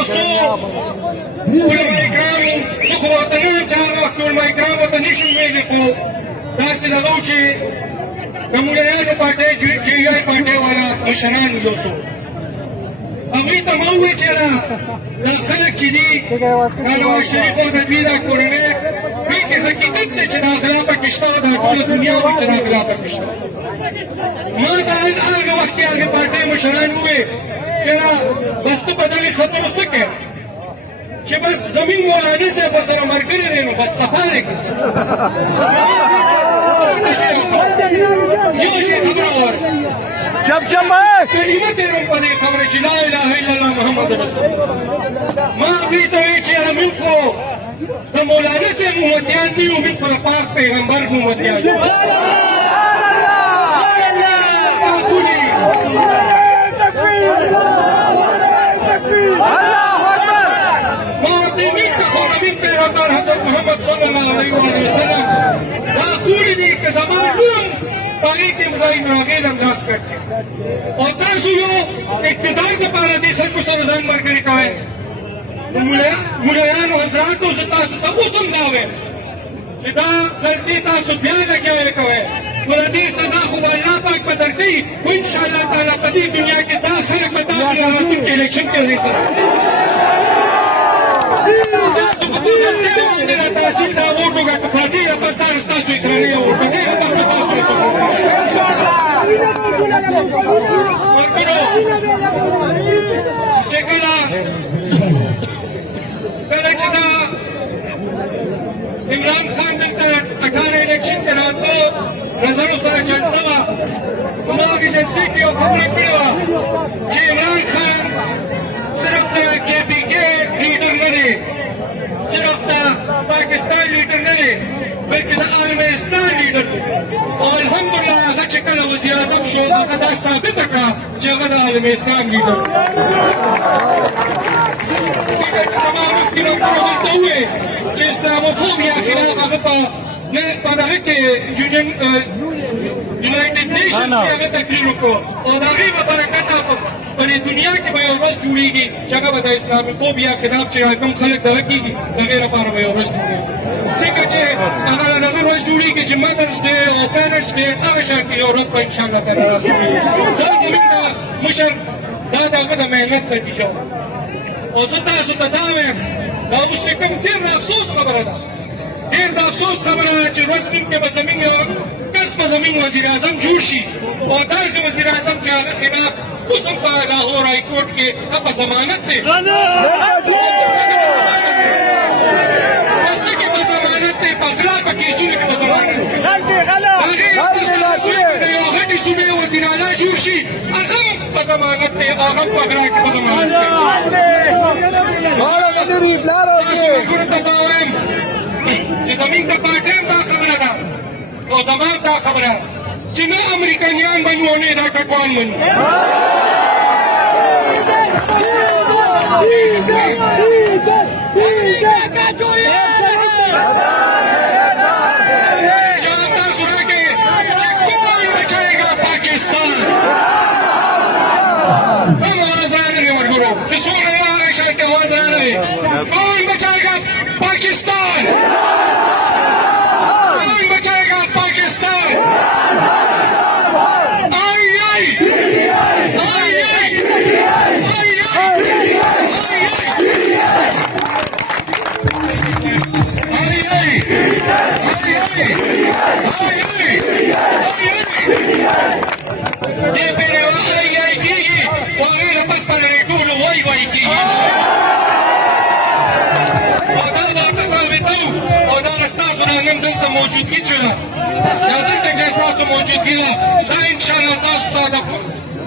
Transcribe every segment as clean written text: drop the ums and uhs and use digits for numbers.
تاسو علماء کرام زه خو ورته نه یم چې هر وخت علماء کرام ورته نشي ویلي خو داسې دغه و چې د مولایانو پارټۍ جیای پارټۍ والا مشران یو څو هغوی ته ما وویل چې دا خلک چې دي دا نواز شریف او د دوی دا کورنۍ دوی کې حقیقت دی چې دا غلا پکې شته دا ټوله دنیا وایي چې دا غلا پکې شته ما ته هغه وخت کې هغې پارټۍ مشران وویل چې بس ته په دغې خبرو څه کوې چې بس زمین مولاني صاحب ورسره ملګری دی نو بس صفا دی یو شی خبره واره کلمه تېروم په دې خبره چې لا اله الا الله محمد رسول ما هغوی ته وایي چې یاره موږ خو د مولاني صاحب امتیان نه یو موږ خو د پاک پیغمبر امتیان یو پیغمبر حضرت محمد صلی الله علیه وسلم دا خوري دي که زما نوم پاغې کې ابراهیم راغیل همداس کړ او تاسو یو اقتدار دپاره دې خلکو سره ځان ملګري کوئ مولایانو حضراتو زه تاسو ته اوس هم دا وایم چې دا غلطي تاسو بیا لګوئ کوئ خو د دې سزا خو به الله پاک به درکوي خو انشاءالله تعالی په دې دنیا کې دا خلک به تاسو له راتلونکي الیکشن کې رسوي تاسو خو په غلطۍ باندې د تحصیل دا ووټ وګټو فاتې یا بس دا ستاسو اکراني ووټ په دې بس به تاسو ورکړو چې کله چې دا عمران خان دلته 18 الیکشن کې راته نظرو سره جلسه وه په ما هغې جلسې کې یو خبره کړې وه چې عمران خان صرف د KPK لیډر نه دی صرف د پاکستان لیډر نه دی بلکې د عالم اسلام لیډر دی او الحمدلله هغه چې کله وزیر اعظم شو هغه دا ثابته کړه چې هغه د عالم اسلام لیډر دی ځکه چې زما مخکې ډاکټرو ورته وویل چې اسلاموفوبیا خلاف هغه په دغه کې یونایټډ نیشنز کې هغه تقریر وکړو او د هغې په برکت په دې دنیا کې به یو ورځ جوړېږي چې هغه به د اسلاموفوبیا خلاف چې کوم خلک دغه کېږي د هغې لپاره به یو ورځ جوړېږي څنګه چې هغه د هغه ورځ جوړېږي چې مدرس ډے او پیرنټس ډے هغه شانتې یو ورځ به انشاءالله تعالی جوړېږي دا زموږ د مشر دا د هغه د محنت نتیجه وه او زه تاسو ته دا وایم دا اوس چې کوم ډېر د افسوس خبره ده ډېر د افسوس خبره ده چې ورځ کوم کې به زموږ یو کس به زموږ وزیر اعظم جوړ شي او داسې وزیر اعظم چې هغه خلاف اوس هم په لاهور های کورټ کې په ضمانت دی په څه کې په ضمانت دی په غلا په کیسونو کې په ضمانت دی هغې د یو غټې صوبې وزیر اعلی جوړ شي هغه هم په ضمانت دی هغه هم په غلا کې په ضمانت دی تاسو ملګرو ته دا وایم چې زموږ د پارټۍ هم دا خبره ده او زما هم دا خبره چې نه امریکایان منو او نه دا ټکوان منو تاسو راکړئ چې کون بچائےگا پاکستان سم आवाज راغلی ملګرو چې څومره یې هغه شان کې आवाज راغلی کون بچائےگا پاکستان کون بچائےگا پاکستان نن دلته موجودګي چې ده یا دلته چې ستاسو موجودګي ده دا انشاءالله تاسو ته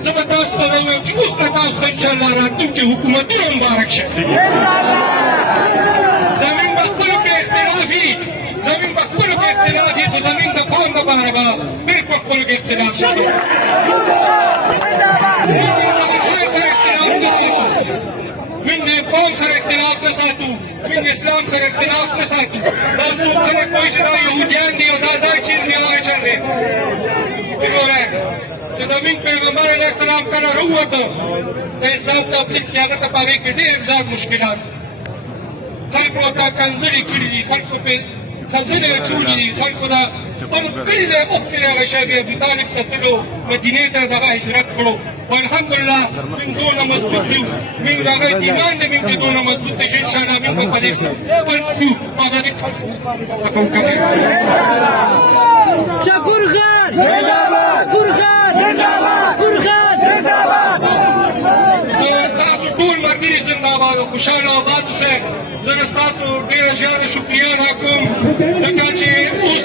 زه به تاسو ته ووایم چې اوس به تاسو ته انشاءالله راتلونکي حکومتونه مبارک شه زمین به خپلو کې اختلاف وي زمین به خپلو کې اختلاف وي خو زمین د قوم دپاره به بلکل خپلو کې اختلاف شي من د قوم سره اختلاف نه ساتو من اسلام سره اختلاف نه ساتو دا څوک خلک وایي چې دا یهودیان دي او دا چین دي او هغه چل دی وګورئ چې چې زموږ پیغمبر علیه السلام کله راووته د اسلام تبلیغ کې هغه ته په هغې کې ډېر زیات مشکلات خلکو ورته کنځلې کړي دي خلکو پرې خزنې اچولي دي خلکو ته کړي دی اوښتې دی هغه شی بیا ابوطالب ته تلو مدینې ته دغه هجرت کړو خو الحمدلله موږ دونه مضبوط یو موږ د هغه ایمان دی موږ کې دونه مضبوط دی چې انشاءالله موږ به په دې فرق یو په هغه دې شکور خان شکور خان شکور خان زه تاسو ټول ملګري زنده‌باد او خوشحاله آباد اوسئ زه د ستاسو ډېره زیاته شکریه ادا کوم ځکه چې اوس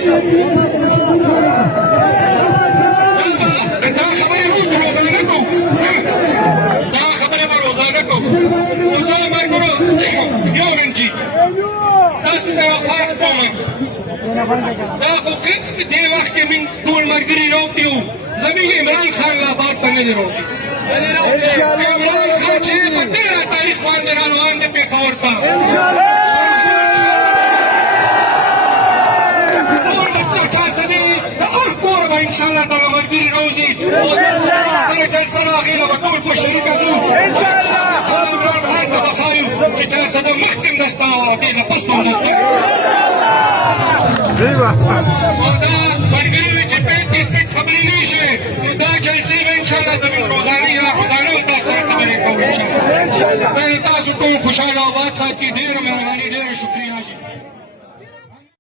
دا خبرې اوس روزانه کوو دا خبرې به روزانه کوو خو زه ملګرو یو منجي تاسو ته یو خاص کوم دا خو دې وخت کې موږ ټول ملګري راوتي وو زموږ عمران خان لا آباد ته نه دی راوتي عمران خان چې په ډېره تاریخ باندې را روان دی پېښور ته نور مطلب چا دی د هر کور به انشاءالله دغه ملګري راوځي او دغه جلسه ده هغې نه به ټول په شریکه ځو عمران خان ته به ښایو چې جلسه ده مخکې هم نسته او دې نه پس به هم نسته او دا ملګري وي چې 35 منټ خبرې نه وي شوې نو دا جلسې به انشاءالله زموږ روزانه یا روزانه به تاسو سره خبرې کوو انشاءالله تاسو ټول خوشحاله آباد ساتي ډېره مهرباني ډېره شکریه